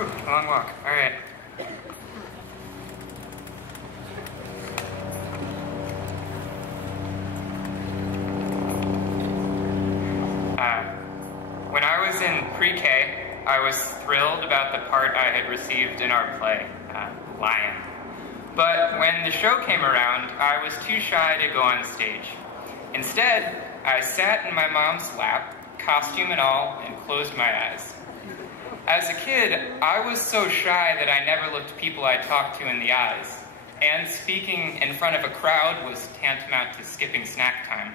Whew, long walk. All right. When I was in pre-K, I was thrilled about the part I had received in our play, Lion. But when the show came around, I was too shy to go on stage. Instead, I sat in my mom's lap, costume and all, and closed my eyes. As a kid, I was so shy that I never looked people I talked to in the eyes, and speaking in front of a crowd was tantamount to skipping snack time.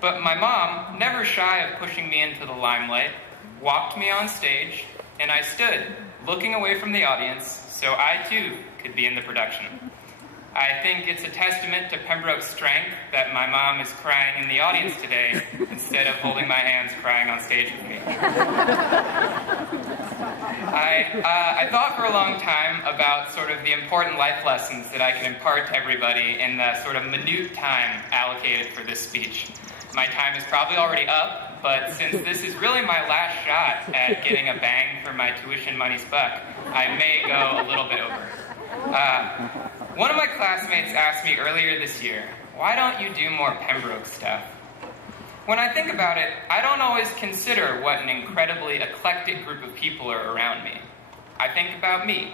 But my mom, never shy of pushing me into the limelight, walked me on stage, and I stood, looking away from the audience, so I too could be in the production. I think it's a testament to Pembroke's strength that my mom is crying in the audience today instead of holding my hands crying on stage with me. I thought for a long time about sort of the important life lessons that I can impart to everybody in the sort of minute time allocated for this speech. My time is probably already up, but since this is really my last shot at getting a bang for my tuition money's buck, I may go a little bit over. One of my classmates asked me earlier this year, why don't you do more Pembroke stuff? When I think about it, I don't always consider what an incredibly eclectic group of people are around me. I think about me.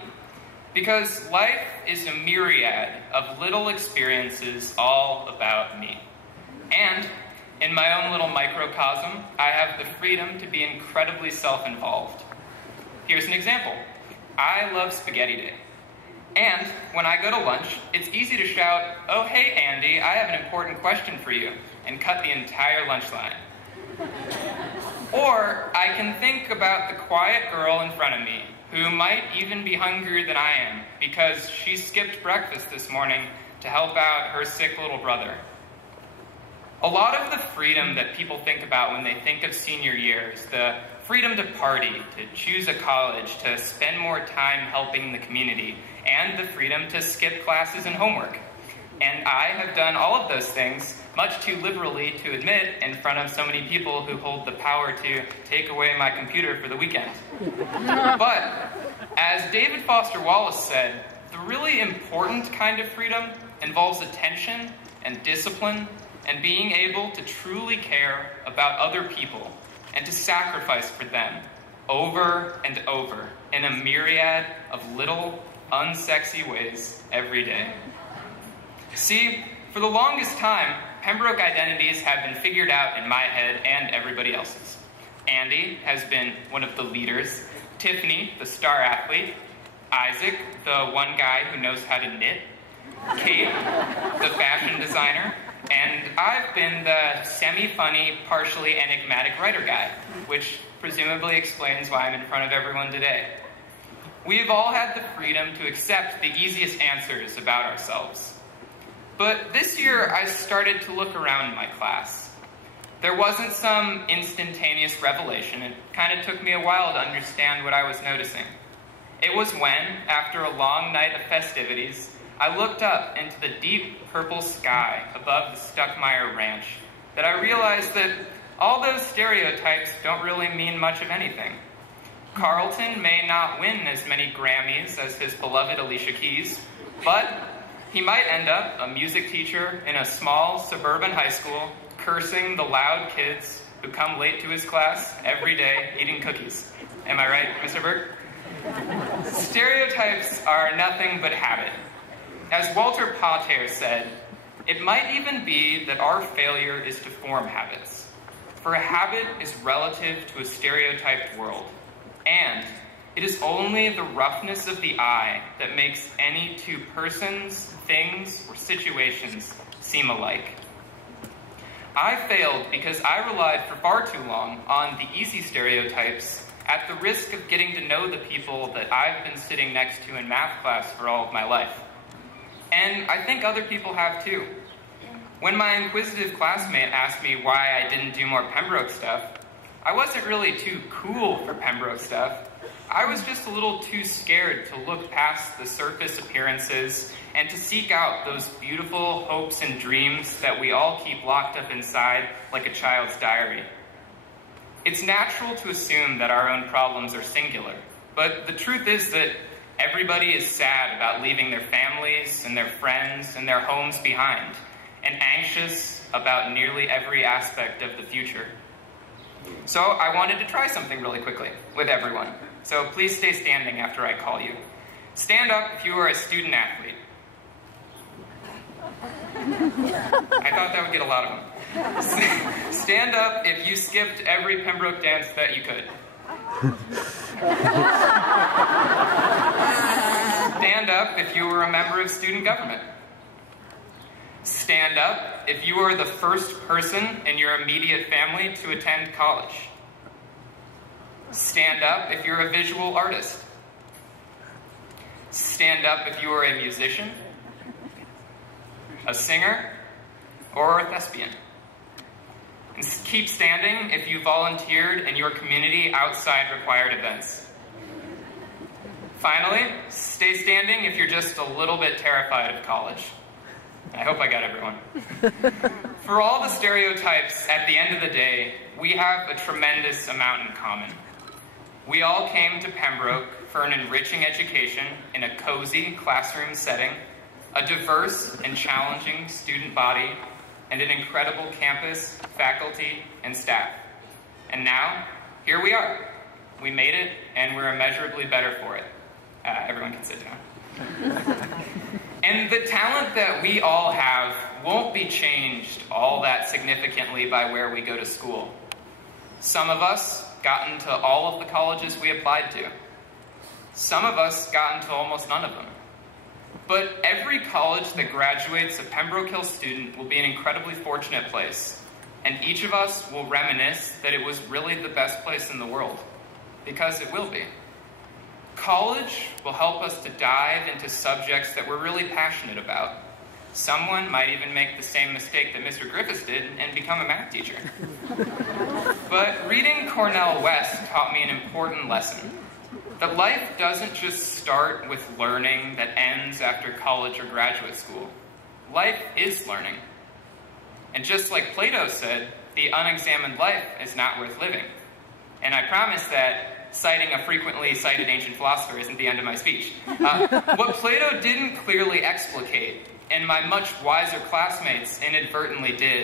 Because life is a myriad of little experiences all about me. And in my own little microcosm, I have the freedom to be incredibly self-involved. Here's an example. I love Spaghetti Day. And when I go to lunch, it's easy to shout, "Oh, hey, Andy, I have an important question for you," and cut the entire lunch line. Or I can think about the quiet girl in front of me, who might even be hungrier than I am, because she skipped breakfast this morning to help out her sick little brother. A lot of the freedom that people think about when they think of senior years, the freedom to party, to choose a college, to spend more time helping the community, and the freedom to skip classes and homework. And I have done all of those things, much too liberally to admit in front of so many people who hold the power to take away my computer for the weekend. But, as David Foster Wallace said, the really important kind of freedom involves attention and discipline and being able to truly care about other people and to sacrifice for them over and over in a myriad of little, unsexy ways every day. See, for the longest time, Pembroke identities have been figured out in my head and everybody else's. Andy has been one of the leaders, Tiffany, the star athlete, Isaac, the one guy who knows how to knit, Kate, the fashion designer, and I've been the semi-funny, partially enigmatic writer guy, which presumably explains why I'm in front of everyone today. We've all had the freedom to accept the easiest answers about ourselves. But this year, I started to look around my class. There wasn't some instantaneous revelation. It kind of took me a while to understand what I was noticing. It was when, after a long night of festivities, I looked up into the deep purple sky above the Stuckmeyer Ranch that I realized that all those stereotypes don't really mean much of anything. Carlton may not win as many Grammys as his beloved Alicia Keys, but he might end up a music teacher in a small suburban high school cursing the loud kids who come late to his class every day eating cookies. Am I right, Mr. Burke? Stereotypes are nothing but habit. As Walter Pater said, it might even be that our failure is to form habits. For a habit is relative to a stereotyped world, and it is only the roughness of the eye that makes any two persons, things, or situations seem alike. I failed because I relied for far too long on the easy stereotypes at the risk of getting to know the people that I've been sitting next to in math class for all of my life. And I think other people have too. When my inquisitive classmate asked me why I didn't do more Pembroke stuff, I wasn't really too cool for Pembroke stuff. I was just a little too scared to look past the surface appearances and to seek out those beautiful hopes and dreams that we all keep locked up inside like a child's diary. It's natural to assume that our own problems are singular, But the truth is that everybody is sad about leaving their families and their friends and their homes behind, and anxious about nearly every aspect of the future. So I wanted to try something really quickly with everyone. So please stay standing after I call you. Stand up if you are a student athlete. I thought that would get a lot of them. Stand up if you skipped every Pembroke dance that you could. Stand up if you were a member of student government. Stand up if you are the first person in your immediate family to attend college. Stand up if you're a visual artist. Stand up if you are a musician, a singer, or a thespian. And keep standing if you volunteered in your community outside required events. Finally, stay standing if you're just a little bit terrified of college. I hope I got everyone. For all the stereotypes, at the end of the day, we have a tremendous amount in common. We all came to Pembroke for an enriching education in a cozy classroom setting, a diverse and challenging student body, and an incredible campus, faculty, and staff. And now, here we are. We made it, and we're immeasurably better for it. Everyone can sit down. And the talent that we all have won't be changed all that significantly by where we go to school. Some of us got into all of the colleges we applied to. Some of us got into almost none of them. But every college that graduates a Pembroke Hill student will be an incredibly fortunate place, and each of us will reminisce that it was really the best place in the world, because it will be. College will help us to dive into subjects that we're really passionate about. Someone might even make the same mistake that Mr. Griffiths did and become a math teacher. But reading Cornell West taught me an important lesson. That life doesn't just start with learning that ends after college or graduate school. Life is learning. And just like Plato said, the unexamined life is not worth living. And I promise that citing a frequently cited ancient philosopher isn't the end of my speech. What Plato didn't clearly explicate, and my much wiser classmates inadvertently did,